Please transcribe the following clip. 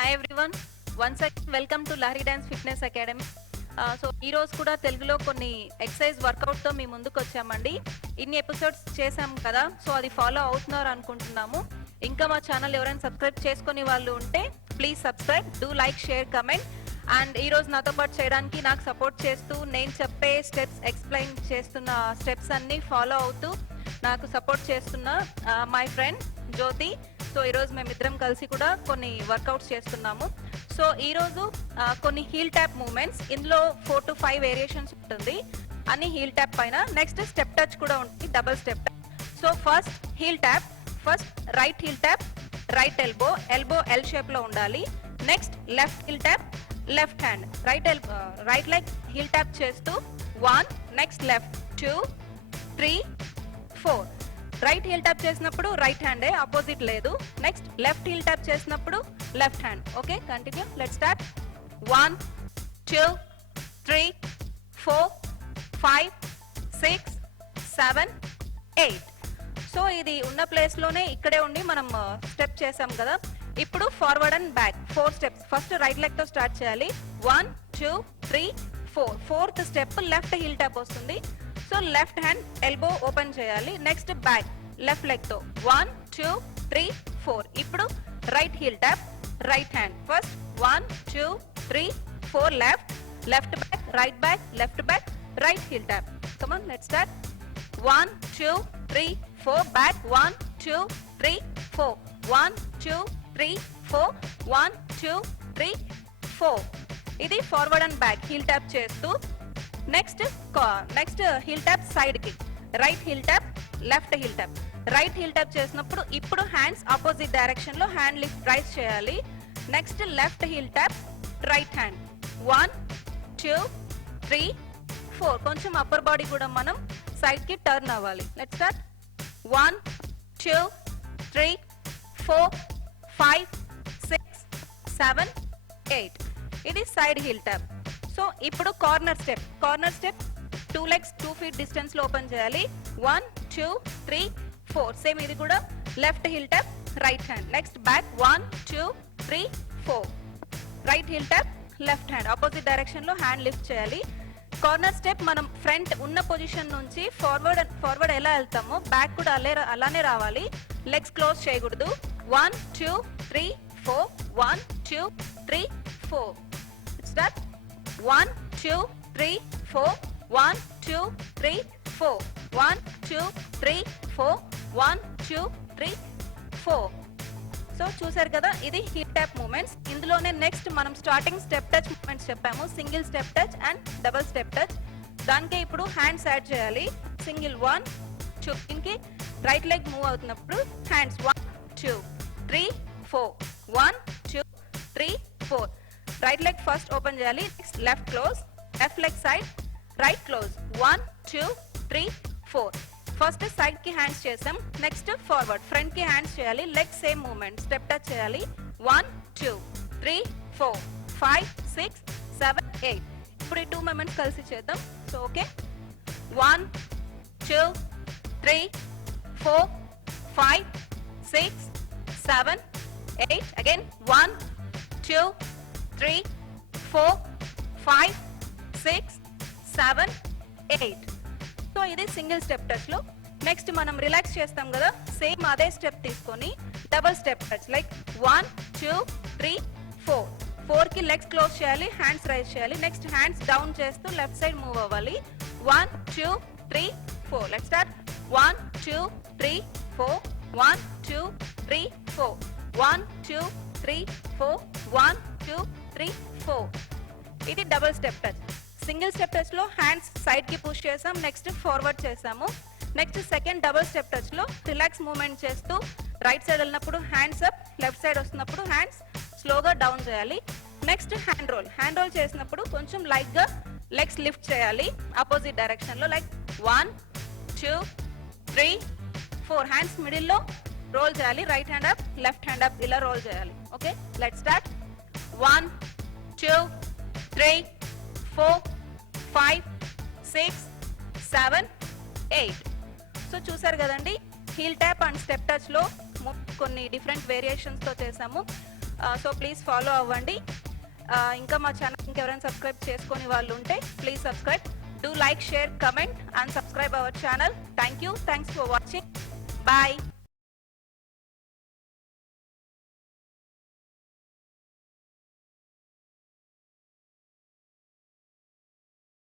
Hi everyone, once again welcome to Lahari dance fitness academy. So ఈరోజు కూడా తెలుగులో కొన్ని ఎక్సర్సైజ్ వర్కౌట్తో మీ ముందుకు వచ్చామండి. ఇన్ని ఎపిసోడ్స్ చేసాం కదా, సో అది ఫాలో అవుతున్నారు అనుకుంటున్నాము. ఇంకా మా ఛానల్ ఎవరైనా సబ్స్క్రైబ్ చేసుకునే వాళ్ళు ఉంటే please subscribe, do like, share, comment. And ఈరోజు నాతో పాటు చేయడానికి నాకు సపోర్ట్ చేస్తూ నేను చెప్పే స్టెప్స్ ఎక్స్ప్లెయిన్ చేస్తున్న స్టెప్స్ అన్నీ ఫాలో అవుతూ నాకు సపోర్ట్ చేస్తున్న మై ఫ్రెండ్ జ్యోతి. సో ఈరోజు మేమిద్దరం కలిసి కూడా కొన్ని వర్కౌట్స్ చేస్తున్నాము. సో ఈరోజు కొన్ని హీల్ ట్యాప్ మూమెంట్స్, ఇందులో 4 to 5 వేరియేషన్స్ ఉంటుంది అన్ని హీల్ ట్యాప్ పైన. నెక్స్ట్ స్టెప్ టచ్ కూడా ఉంటుంది, double step touch. So first heel tap, first right heel tap, right elbow L షేప్లో ఉండాలి. Next left heel tap, left hand right leg heel tap చేస్తూ 1, next left 2, 3, 4. Right heel tap చేసినప్పుడు right హ్యాండే, opposite లేదు. Next left heel tap చేసినప్పుడు left hand. Okay, continue. Let's start. 1, 2, 3, 4, 5, 6, 7, 8. So ఇది ఉన్న ప్లేస్లోనే ఇక్కడే ఉండి మనం స్టెప్ చేసాం కదా. ఇప్పుడు forward and back 4 steps. First right లెగ్తో స్టార్ట్ చేయాలి. 1, 2, 3, 4. Fourth step left heel tap వస్తుంది. So left hand elbow open చేయాలి. నెక్స్ట్ బ్యాక్ లెఫ్ట్ లెగ్ తో 1, 2, 3, 4. ఇప్పుడు right heel tap, right hand. First 1, 2, 3, 4 left back, left back, right heel tap. Come on, let's start. 1, 2, 3, 4 back. 1, 2, 3, 4. 1, 2, 3, 4. 1, 2, 3, 4. ఇది forward and back heel tap చేస్తూ. Next heel tap side కి, right heel tap, left heel tap. Right heel tap చేసినప్పుడు ఇప్పుడు hands opposite direction లో hand lift raise చేయాలి. Next left heel tap, right hand. 1, 2, 3, 4. కొంచెం upper body కూడా మనం side కి టర్న్ అవ్వాలి. Let's start. 1, 2, 3, 4, 5, 6, 7, 8. ఇది సైడ్ హీల్ ట్యాప్. సో ఇప్పుడు corner step 2 legs 2 feet distance లో ఓపెన్ చేయాలి. 1, 2, 3, 4. సేమ్ ఇది కూడా left heel tap, right hand. Next back 1, 2, 3, 4. Right heel tap, left hand opposite direction లో హ్యాండ్ లిఫ్ట్ చేయాలి. కార్నర్ స్టెప్ మనం front ఉన్న పొజిషన్ నుంచి ఫార్వర్డ్ ఎలా వెళ్తామో బ్యాక్ కూడా అలానే రావాలి. లెగ్స్ క్లోజ్ చేయకూడదు. 1, 2, 3, 4. 1, 2, 3, 4. స్టార్ట్. 1, 2, 3, 4. 1, 2, 3, 4. 1, 2, 3, 4. 1, 2, 3, 4. సో చూసారు కదా, ఇది హీల్ ట్యాప్ మూమెంట్స్. ఇందులోనే నెక్స్ట్ మనం స్టార్టింగ్ స్టెప్ టచ్ మూమెంట్స్ చెప్పాము, single step touch and double step touch. దానికే ఇప్పుడు హ్యాండ్స్ యాడ్ చేయాలి. సింగిల్ 1, 2. దీనికి రైట్ లెగ్ మూవ్ అవుతున్నప్పుడు hands 1, 2, 3, 4. 1, 2, 3, 4. Right leg first open చేయాలి. Next left close, left leg side, right close. 1, 2, 3, 4. First side కి hands చేసాం. Next forward front కి hands చేయాలి. Leg same movement, step touch చేయాలి. 1, 2, 3, 4, 5, 6, 7, 8. ఇప్పుడు ఈ 2 మూమెంట్స్ కలిసి చేద్దాం. So okay, 1, 2, 3, 4, 5, 6, 7, 8. అగైన్ 1, 2, 3, 4, 5, 6, 7, 8. సో ఇది సింగిల్ స్టెప్ టచ్ లో. నెక్స్ట్ మనం రిలాక్స్ చేస్తాం కదా, సేమ్ అదే స్టెప్ తీసుకొని డబుల్ స్టెప్ టచ్ లైక్ 1, 2, 3, 4. 4 కి లెగ్స్ క్లోజ్ చేయాలి, హ్యాండ్స్ రైజ్ చేయాలి. నెక్స్ట్ హ్యాండ్స్ డౌన్ చేస్తూ లెఫ్ట్ సైడ్ మూవ్ అవ్వాలి. 1, 2, 3, 4. Let's start. 1, 2, 3, 4. 1, 2, 3, 4. 1, 2, 3, 4. 1, 2, 3, 4. ఇది double step touch. Single step touch లో హ్యాండ్స్ సైడ్ కి పుష్ చేసాం, నెక్స్ట్ ఫార్వర్డ్ చేసాము. Next second double step touch లో రిలాక్స్ మూవ్మెంట్ చేస్తూ రైట్ సైడ్ వెళ్ళినప్పుడు హ్యాండ్స్ అప్, లెఫ్ట్ సైడ్ వస్తున్నప్పుడు హ్యాండ్స్ స్లోగా డౌన్ చేయాలి. నెక్స్ట్ హ్యాండ్ రోల్ చేసినప్పుడు కొంచెం లైట్ గా లెగ్స్ లిఫ్ట్ చేయాలి ఆపోజిట్ డైరెక్షన్ లో లైక్ 1, 2, 3, 4. హ్యాండ్స్ మిడిల్ లో రోల్ చేయాలి. Right hand up, left hand up, ఇలా రోల్ చేయాలి. Okay, let's start. 1, 2, 3, 4, 5, 6, 7, 8. సో చూసారు కదండి, heel tap and step touch లో కొన్ని డిఫరెంట్ వేరియేషన్స్ తో చేసాము. సో ప్లీజ్ ఫాలో అవ్వండి. ఇంకా మా ఛానల్ ఇంకెవరైనా సబ్స్క్రైబ్ చేసుకొని వాళ్ళు ఉంటే please subscribe. Do like, share, comment and subscribe our channel. Thank you. Thanks for watching. Bye.